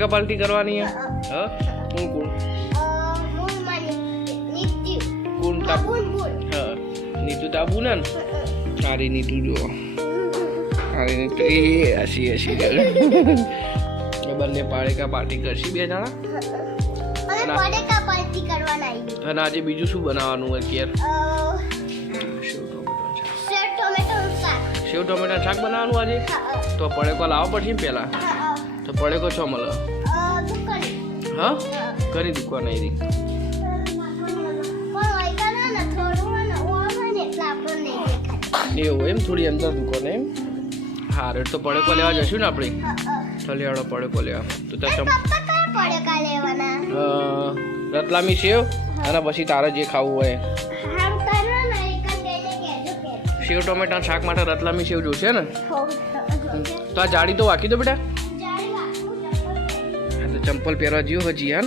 पड़ेगा पार्टी करवानी है हाँ कौन कौन कौन ताबू हाँ नीतू ताबू ना अरे नीतू जो अरे नीतू ये ऐसी ऐसी ये बंदे पड़ेगा पार्टी करशी બે જણા અને પड़ेगा पार्टी કરવાના આવી અને આજે બીજું શું બનાવવાનું હોય કે યાર सेव टोमेटो शाक बनावવાનું આજે તો પડેકો લાવવો પડશે પહેલા તો પડેકો છો મળે હા કરી દુકાન આવી એવું એમ થોડી અંદર દુકાન એમ હા રેટ તો પડેકો લેવા જશું ને આપણે તો લેવાડો પડેકો લેવા તો રતલામી સેવ અને પછી તારે જે ખાવું હોય सेव टोमेटा शाक માટે રતલામી સેવ જોશે ને તો આ જાડી તો વાકી દો બેટા તો ચંપલ પહેરવા જ્યો હજી યાર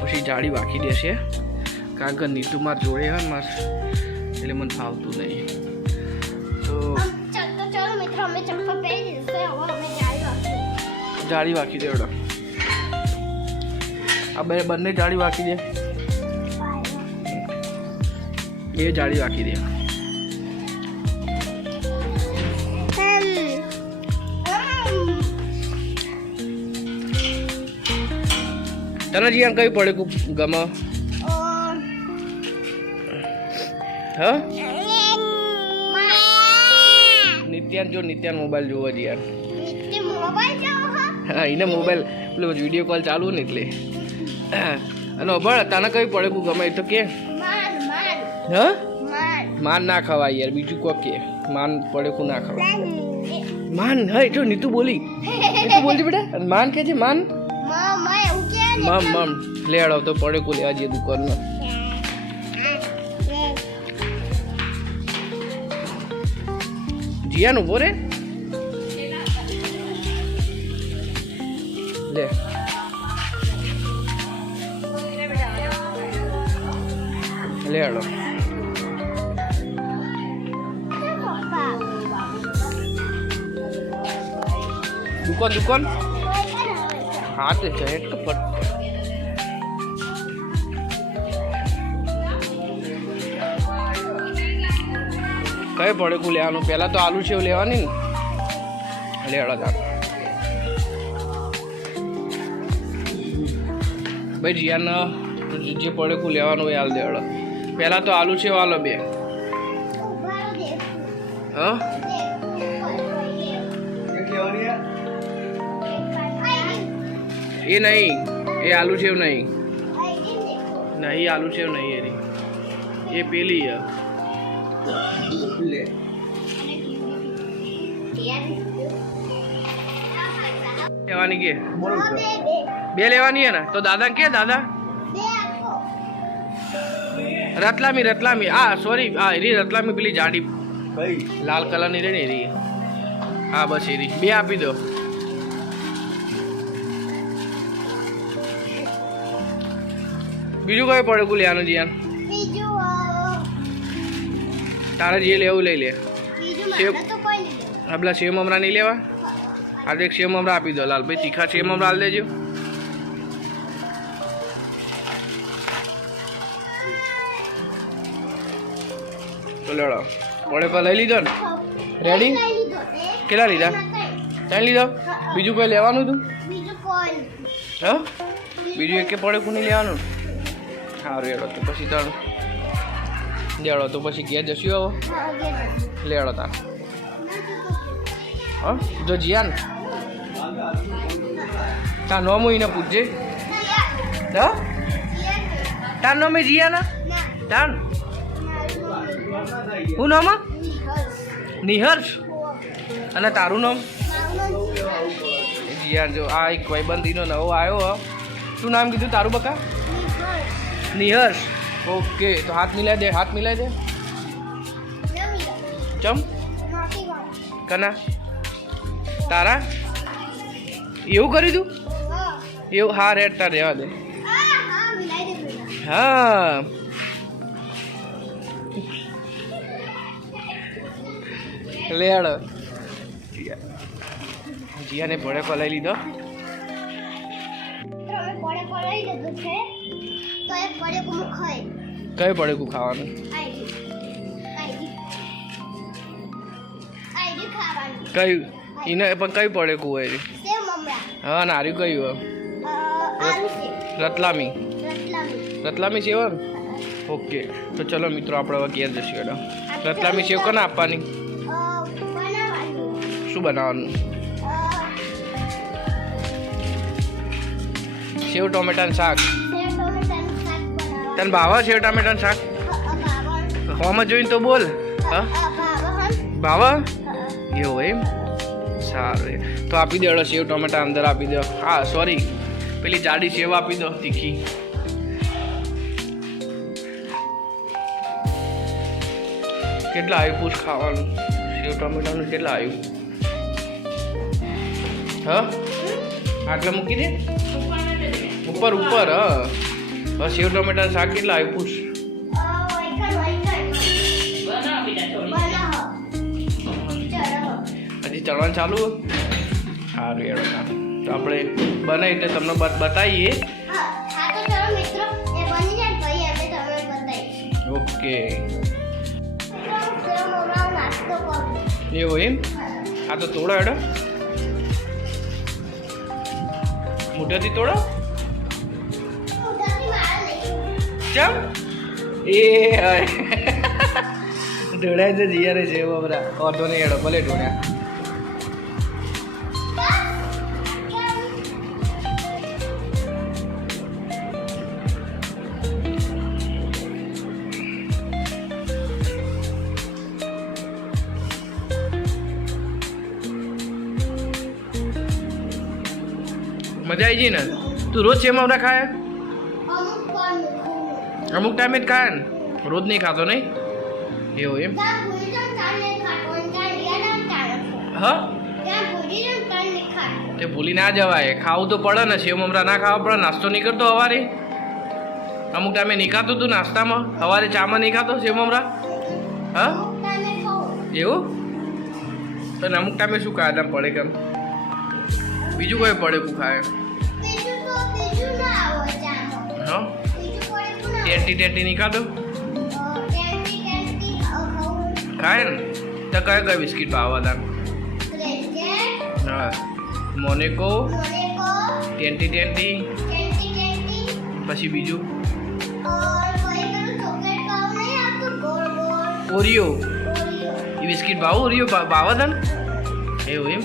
પછી જાડી વાકી દેશે કારણ કે નીતુ માર જોડે હે માર એટલે મને ફાવતું નહીં તો ચલો મિત્રો અમે ચંપલ પહેરી દીધું હવે અમે જાડી વાકી દે બેટા આ બંને જાડી વાકી દે એ જાડી વાકી દે તને જીયાન કઈ પડે ગમે હા નિત્યાન જો નિત્યાન મોબાઈલ જોવો જીયાન હા એને મોબાઈલ પેલો વિડીયો કોલ ચાલુ ને એટલે અને અભળ તને કઈ પડે ગમે તો કે હા માન ના ખવાય યાર બીજું કોક કે માન પડે ના ખવાય માન હા જો નીતુ બોલી નીતુ બોલતી બેટા માન કે છે માન મમ મમ લેડો તો પડે કો લેવા જઈએ દુકાનમાં જીયાન ઉભો રે લે લેડો દુકાન દુકાન હા તો જહેટ કપટ કઈ પડે કુ લેવાનું પહેલા તો આલુ સેવ લેવાની ને લેવડા તા ભાઈ જીયાન જે પડે કુ લેવાનું એ હાલ દેવડા પહેલા તો આલુ સેવ આલો બે હા ये नहीं ये आलू सेव नहीं नहीं आलू सेव नहीं है ये पेली है लेवानी के बे लेवानी है ना तो दादा के दादा रतलामी रतलामी आ सॉरी आ री रतलामी पेली जाडी लाल कलर ની રે ને રી હા બસ એ રી બે આપી દો બીજું કઈ પડે કુ લેવાનું જીયાન તારે જે લેવું લઈ લે સેવ આપલા સેવ મમરા નહીં લેવા આ એક સેવ મમરા આપી દો લાલ ભાઈ તીખા સેવ મમરા આલ દેજો તો લેડો પડે કો લઈ લીધો ને રેડી કેટલા લીધા ત્રણ લીધો બીજું કોઈ લેવાનું હતું હા બીજું એક પડે કુ નહીં લેવાનું સારું લેડો તો પછી તાર લેડો તો પછી ઘેર જશું આવો લેડો તાર હા જો જીયાન તાર નોમ એને પૂછજે હા તાર નોમે જીયાના તાર હું નામ નિહર્ષ અને તારું નામ જીયાન જો આ એક ભાઈબંધીનો નવો આવ્યો શું નામ કીધું તારું બકા નિહર્ષ ઓકે તો હાથ મિલાઈ દે ચમ કના તારા એવું કરી દઉં એવું હા રેડ તાર રહેવા દે હા લેડ જીયાને ભડેકો લઈ લીધો પડાઈ દીધું છે તો એ પડે હું ખાઈ કઈ પડેકું ખાવાનું આઈડી ખાવાની કયું એને પણ કઈ પડેકું હોય રે? સેવ મમરા હા નાર્યું કયું હોય? આલુ છે રતલામી રતલામી રતલામી સેવ ને? ઓકે તો ચલો મિત્રો આપણે હવે ઘેર જશું એડો. રતલામી સેવ કોને આપવાની? બનાવવાની શું બનાવવાનું? સેવ ટોમેટાનું શાક. સેવ ટમેટાનું શાક બનાવવાનું તને ભાવે સેવ ટમેટાનું શાક? હોમાં જોઈને તો બોલ. હા ભાવે એવું એમ સારું તો આપી દેડો સેવ ટોમેટા અંદર આપી દો. હા સોરી પેલી જાડી સેવ આપી દો તીખી. કેટલા આવ્યું પૂછ ખાવાનું સેવ ટોમેટાનું કેટલા આવ્યું? હા આટલે મૂકી દે ઉપર ઉપર. હા સેવ ટોમેટાનું શાક કેટલા આવ્યું પૂછ? હજી ચડવાનું ચાલુ? સારું એડો તો આપણે બને એટલે તમને બતાવીએ. ઓકે એવું એમ? આ તો તોડો એડો મોઢાથી તોડો. ચમ એ ઢોળ્યા છે જીયારે છે બરા ઓટો નહીં એડો ભલે ઢોળ્યા. મજા આવી ગઈ ને? તું રોજ સેવ મમરા ખાય? અમુક ટાઈમે જ ખાય ને રોજ નહીં ખાતો નહીં? એવું એમ? હા તે ભૂલી ના જવાય ખાવું તો પડે ને. સેવ મમરા ના ખાવા પડે. નાસ્તો નહીં કરતો સવારે? અમુક ટાઈમે નહીં ખાતો તું નાસ્તામાં? સવારે ચામાં નહીં ખાતો સેવ મમરા? હા એવું? તો અમુક ટાઈમે શું ખાય તને પડે કેમ? બીજું કોઈ પડેકું ખાય? હા ટેટી નહીં ખાતો? ખાય ને તો કયા બિસ્કીટ ભાવે તને? હા મોનેકો ટેન્ટી પછી બીજું ઓરિયો એ બિસ્કીટ ભાવ ઓરિયો ભાવે તને? એવું એમ?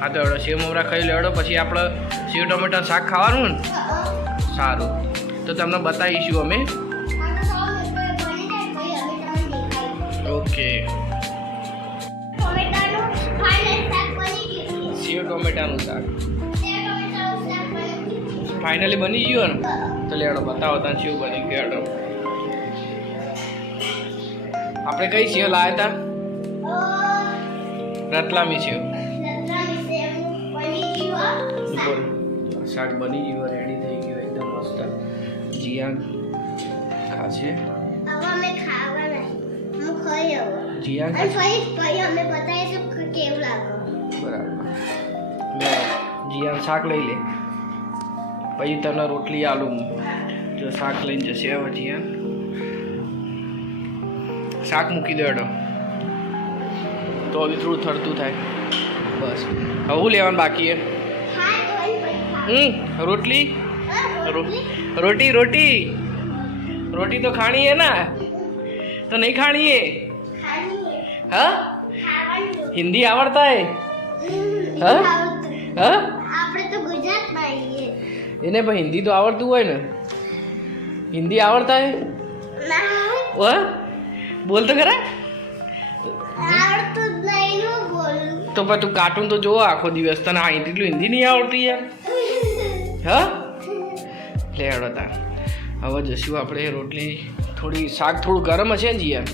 હા તો એડો સેવ મમરા ખાઈ લેડો પછી આપણે સેવ ટમેટા શાક ખાવાનું ને? સારું તો તમને બતાવીશું અમે. ઓકે સેવ ટોમેટાનું શાક ફાઇનલી બની ગયું ને? તો લેડો બતાવો તને શું બની ગયું. આપણે કઈ સેવ લાવ્યા હતા? રતલામી સેવ. શાક બની ગયું રેડી થઈ ગયું એકદમ મસ્ત. જીયાન ખાશે. જીયાન બરાબર જીયાન શાક લઈ લે પછી તને રોટલી આલું જો શાક લઈને જશે. હવે જીયાન શાક મૂકી દો એડો તો હવે થોડું થરતું થાય બસ. હવે લેવાનું બાકી રોટલી રોટી રોટી રોટી તો ખાણી હે ના? તો નહીં ખાણી હે? હા હિન્દી આવડતા હે? હા હા આપણે તો ગુજરાતમાં આવીએ. એને પણ હિન્દી તો આવડતું હોય ને? હિન્દી આવડતા હે? ના બોલ તો ખરા. આવડતું જ નહીં હું બોલું. તો પણ તું કાર્ટૂન તો જોવો આખો દિવસ તને આ એટલું હિન્દી નહીં આવડતી યાર? હા લે હેડો તાર હવે જશું આપણે રોટલી થોડી શાક થોડું ગરમ હશે ને યાર?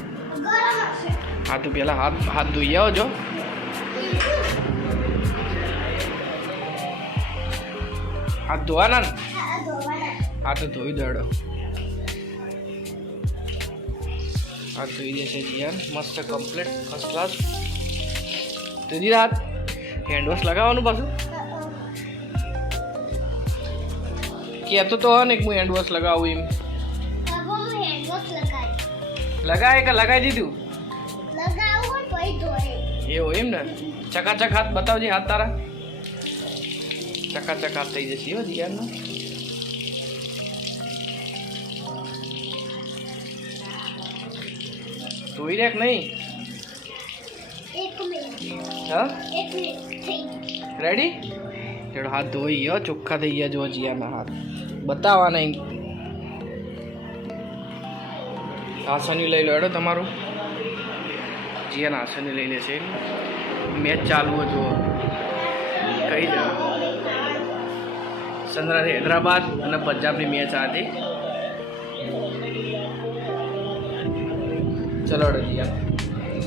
હા તો પહેલાં હાથ ધોઈ આવો જો. હાથ ધોવાના ને? હા તો ધોઈ દેડો. હાથ ધોઈ દેશે જીયાન મસ્ત કમ્પ્લીટ ફર્સ્ટ ક્લાસ. ધોઈ હાથ હેન્ડ વોશ લગાવવાનું પાછું? કહેતો તો ને હું હેન્ડ વોશ લગાવું એમ હવે હું હેન્ડ વોશ લગાવી લગાય કે લગાવી દીધું લગાવું હોય તો એવું એમ ને ચકાચક હાથ બતાવજે હાથ તારા ચકાચક હાથ થઈ જશે હો જીયાનો ધોઈ રેક નહીં એક મિનિટ હા થઈ રેડી તેડો હાથ ધોઈ ગયો ચોખ્ખા થઈ ગયા જો જીયાના હાથ બતાવવા નહીં આસની લઈ લો એડો તમારું જીયાના આસની લઈ લેશે મેચ ચાલુ હતો કઈ જ સનરાઈઝ હૈદરાબાદ અને પંજાબની મેચ આ હતી ચલો અડો જીયા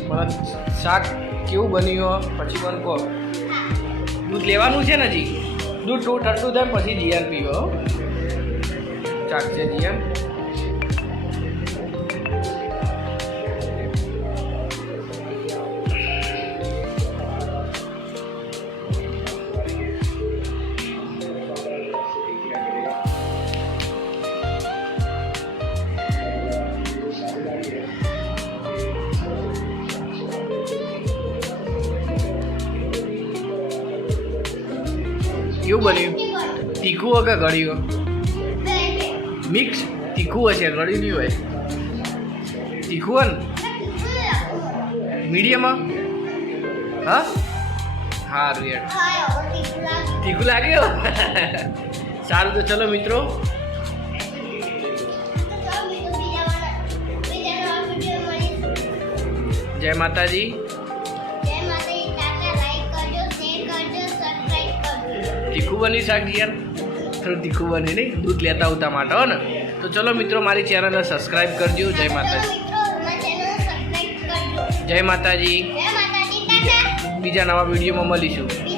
મને શાક કેવું બન્યું પછી મને કહો દૂધ લેવાનું છે ને હજી દૂધ ઠંડુ થાય પછી જીયાન પીવો ચાક છે જીયાન કેવું બન્યું તીખું હોય કે ગળ્યું મિક્સ તીખું હશે ગળ્યું નહીં હોય તીખું હોય ને મીડિયમમાં હા સારું યાર તીખું લાગ્યું સારું તો ચલો મિત્રો જય માતાજી તીખું બની શાક યાર થોડું તીખું બની નહીં દૂધ લેતા આવતા માટે હો ને તો ચલો મિત્રો મારી ચેનલને સબસ્ક્રાઈબ કરજો જય માતાજી જય માતાજી બીજા નવા વિડીયોમાં મળીશું